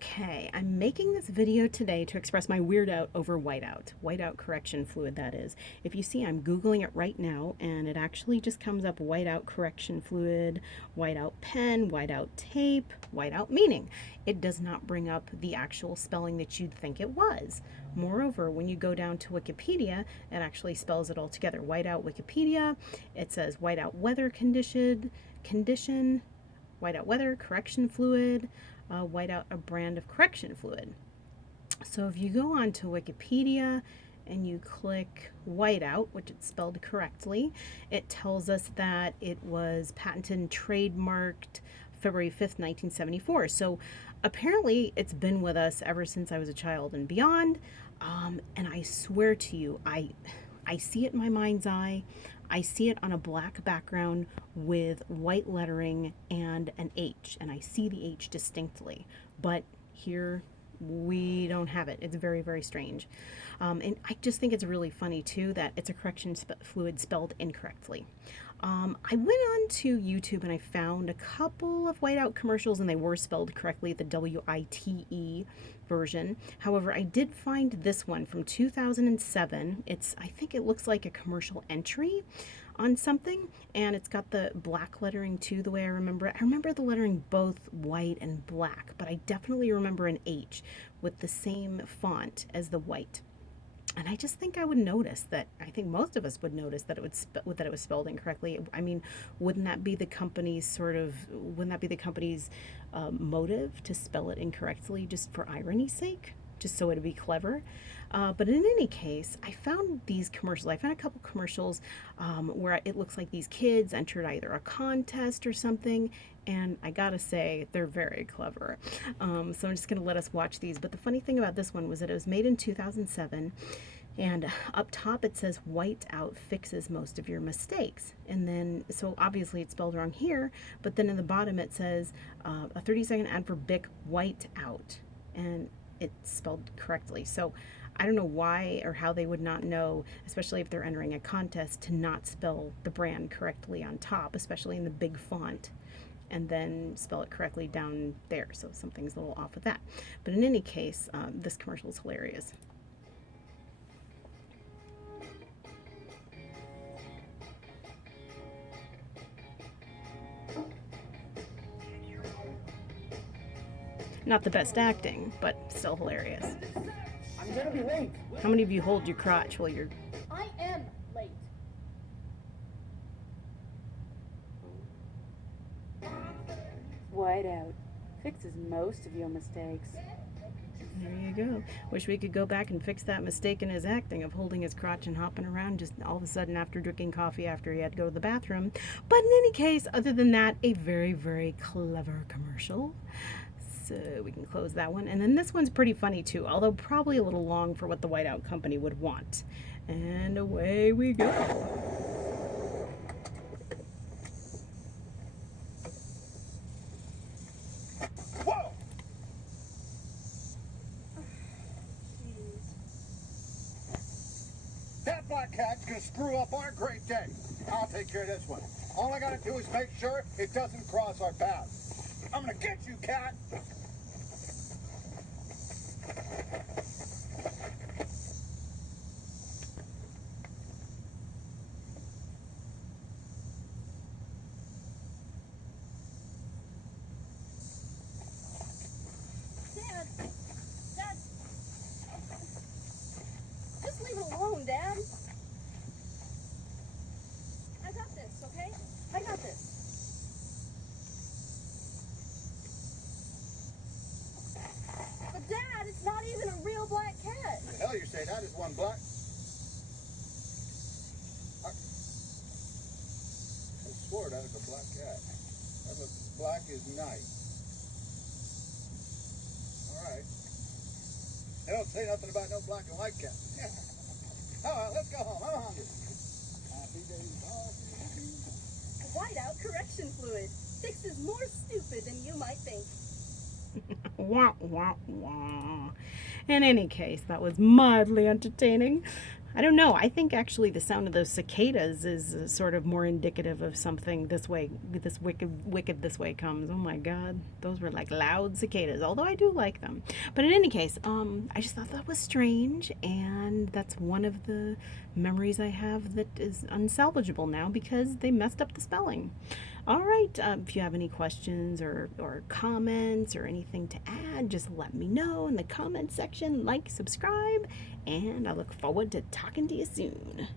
Okay, I'm making this video today to express my weird out over whiteout correction fluid, that is. If you see, I'm Googling it right now, and it actually just comes up whiteout correction fluid, whiteout pen, whiteout tape, whiteout meaning. It does not bring up the actual spelling that you'd think it was. Moreover, when you go down to Wikipedia, it actually spells it all together. Whiteout Wikipedia, it says whiteout weather condition, whiteout weather, correction fluid, whiteout a brand of correction fluid. So if you go on to Wikipedia and you click whiteout, which it's spelled correctly, it tells us that it was patented and trademarked February 5th, 1974. So apparently it's been with us ever since I was a child and beyond. And I swear to you, I see it in my mind's eye. I see it on a black background with white lettering and an H, and I see the H distinctly. But here we don't have it. It's very, very strange. And I just think it's really funny, too, that it's a correction fluid spelled incorrectly. I went on to YouTube and I found a couple of whiteout commercials, and they were spelled correctly, the WITE version. However, I did find this one from 2007. I think it looks like a commercial entry on something, and it's got the black lettering too, the way I remember it. I remember the lettering both white and black, but I definitely remember an H with the same font as the white. And I just think I would notice that. I think most of us would notice that it was spelled incorrectly. I mean, wouldn't that be the company's motive to spell it incorrectly, just for irony's sake, just so it'd be clever? But in any case, I found these commercials. I found a couple commercials where it looks like these kids entered either a contest or something, and I gotta say, they're very clever. So I'm just gonna let us watch these. But the funny thing about this one was that it was made in 2007, and up top it says whiteout fixes most of your mistakes. And then, so obviously it's spelled wrong here, but then in the bottom it says a 30-second ad for Bic whiteout, and it's spelled correctly. So I don't know why or how they would not know, especially if they're entering a contest, to not spell the brand correctly on top, especially in the big font, and then spell it correctly down there. So something's a little off with that. But in any case, this commercial is hilarious. Not the best acting, but still hilarious. I'm gonna be late. How many of you hold your crotch while you're... I am late. Whiteout fixes most of your mistakes. There you go. Wish we could go back and fix that mistake in his acting of holding his crotch and hopping around just all of a sudden after drinking coffee after he had to go to the bathroom. But in any case, other than that, a very, very clever commercial. So we can close that one. And then this one's pretty funny too, although probably a little long for what the Whiteout Company would want. And away we go. Whoa! That black cat's gonna screw up our great day. I'll take care of this one. All I gotta do is make sure it doesn't cross our path. I'm gonna get you, cat! Dad, just leave it alone, Dad. I got this, okay? I got this. But Dad, it's not even a real black cat. The hell you say that is one black? I swore that is a black cat. That looks black as night. Alright. They don't say nothing about no black and white cat. Alright, let's go home. I'm hungry. Happy days, Whiteout correction fluid fixes more stupid than you might think. Wah, wah, wah. In any case, that was mildly entertaining. I don't know. I think actually the sound of those cicadas is sort of more indicative of something this way, this wicked this way comes. Oh my God. Those were like loud cicadas, although I do like them. But in any case, I just thought that was strange, and that's one of the memories I have that is unsalvageable now because they messed up the spelling. All right, if you have any questions or comments or anything to add, just let me know in the comment section. Like, subscribe, and I look forward to talking to you soon.